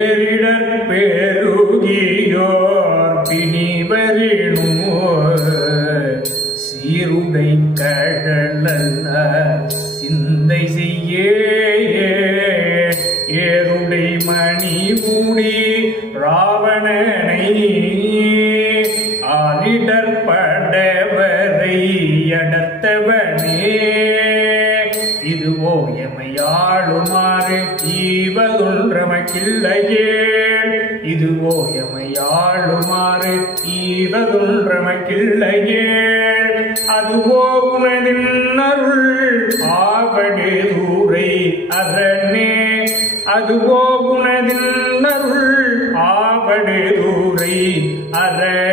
பேரிடர் பெருகியோர் பிணிவரினோ சீருடை கழலல்ல சிந்தை செய்யே ஏருடை மணிமுடி ராவணனை ஆலிடர் படவரை அடர்த்தவனே இதுவோ எமையாளுமாறு ஈவதொன்றமக்கில்லையே இதுவோ எமையாளுமாறு ஈவதொன்றமக்கில்லையே அதுவோ உனதின் அருள் ஆவடுதூரை அதனே அதுவோ உனதின் அருள் ஆவடுதூரை அரண்